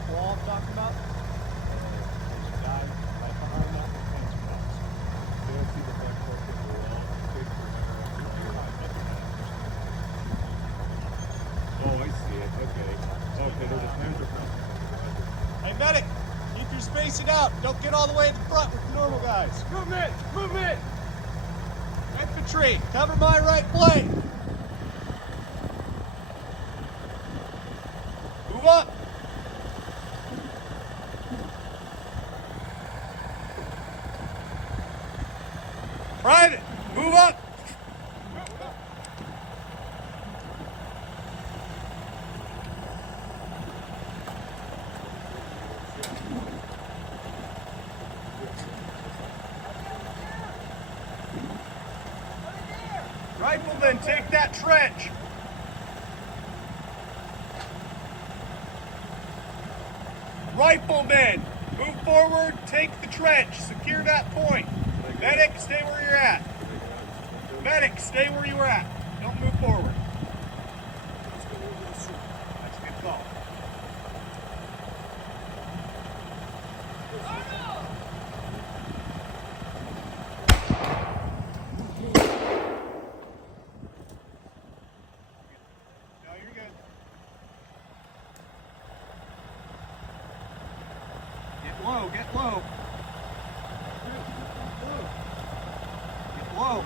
black wall I'm talking about? There's a guy right behind that fence box. They don't see the black portion of the wall. Big Oh, I see it. Okay. Okay, there's a timer coming. Hey, medic! Keep your spacing out. Don't get all the way to the front with the normal guys. Movement! Movement! Infantry, cover my right flank. Move up. Private, move up. Riflemen, take that trench. Riflemen, move forward, take the trench, secure that point. Medic, stay where you're at. Medic, stay where you were at. Don't move forward. That's a good call. No, you're good. Get low, get low. Get low.